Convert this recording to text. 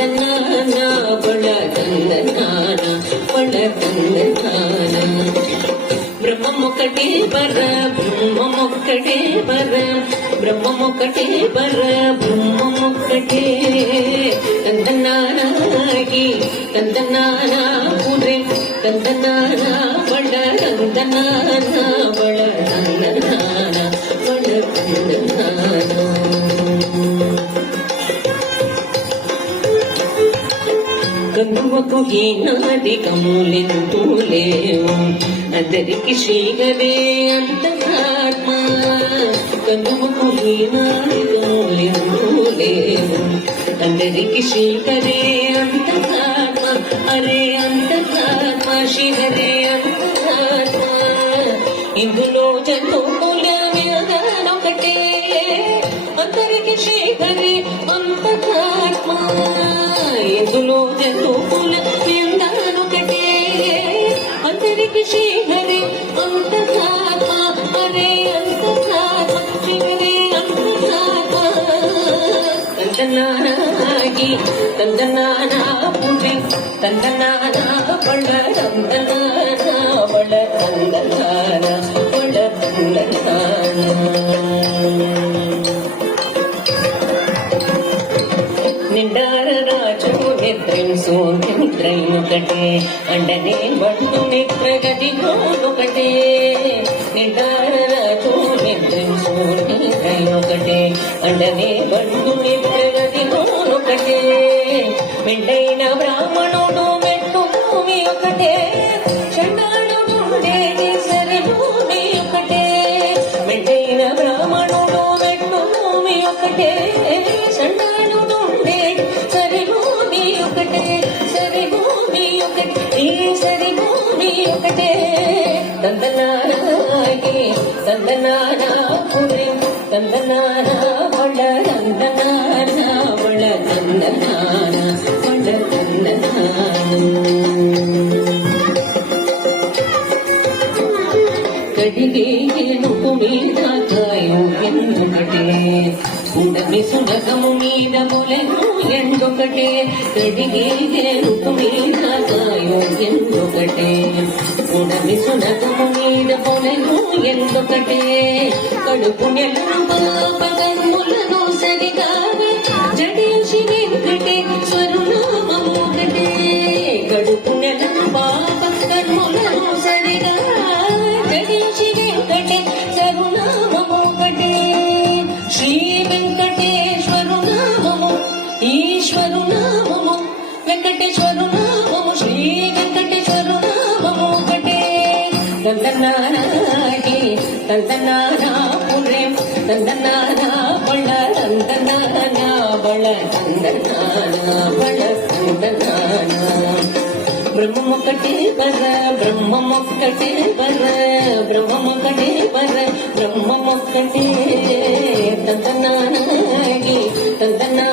తందనాన బళ తందనాన బళ తందనాన బ్రహ్మమొక్కటే పర బ్రహ్మమొక్కటే పర బ్రహ్మమొక్కటే పర బ్రహ్మమొక్కటే తందనానాగి తందనాన పురే తందనాన బళ తందనాన బళ తందనాన బళ తందనాన కనువకు ఈనాది కములెంతూ లేవు అందరికి శ్రీగలే అంతరాత్మ కనువకు ఈనాది కములెంతూ లేవు అందరికి శ్రీగలే అంతరాత్మ అరే అంతరాత్మ శ్రీగలే అంతరాత్మ ఇందులో జంతువుల ఒకటే అందరికి శ్రీగలే అంతరాత్మ ఇందులో జంతువుల ఒకటే అందరికి శ్రీహరి అంతరాత్మ అరే అంతరాత్మ శ్రీహరి అంతరాత్మ తందనానాగి తందనాన పురి తందనాన బళ తందనాన బళ తందనాన బళ తందనాన నిండార రాజు నిద్రించు నిద్రైనొకటే అండనే బండు నిద్రగది ఒకటే నిండార రాజు నిద్రించు నిద్రైనొకటే అండనే బండు నిద్రగది ఒకటే మెండైన బ్రాహ్మణుడు మెట్టు భూమి ఒకటే చండాలుడు సరి భూమి ఒకటే మెండైన బ్రాహ్మణుడు మెట్టు భూమి ఒకటే చండాలుడు సరి భూమి ఒకటే సరి భూమి ఒకటే ఈ సరి భూమి ఒకటే తందనానాగి తందనాన పురి తందనాన బళ తందనాన బళ తందనాన బళ తందనాన కడిగే ఏనుగు మీద కాయు ఎందుకటే ఉండమి సునకము మీద మొలను ఎండొకటే కడిగే ఏనుగు మీద కాయు ఎందుకటే ఉండమి సునకము మీద మొలను ఎండొకటే కడుపు నెలను పాపకర్ములను సరిగానే జడించి వెంకటేశ్వరునామము ఒకటే కడుపు నెలను పాపకర్ములను సరిగా జడించి వెంకటేశ్వరునామము ఒకటే శ్రీ వెంకటేశ్వరునామము ఈశ్వరునామము వెంకటేశ్వరునామము శ్రీ వెంకటేశ్వరునామము ఒకటే తందనానాగి తందనాన పురే తందనాన బళ తందనాన బళ తందనాన బళ తందనాన బ్రహ్మమొక్కటే పర బ్రహ్మమొక్కటే పర బ్రహ్మమొక్కటే పర బ్రహ్మమొక్కటే తందనానాగి తందనా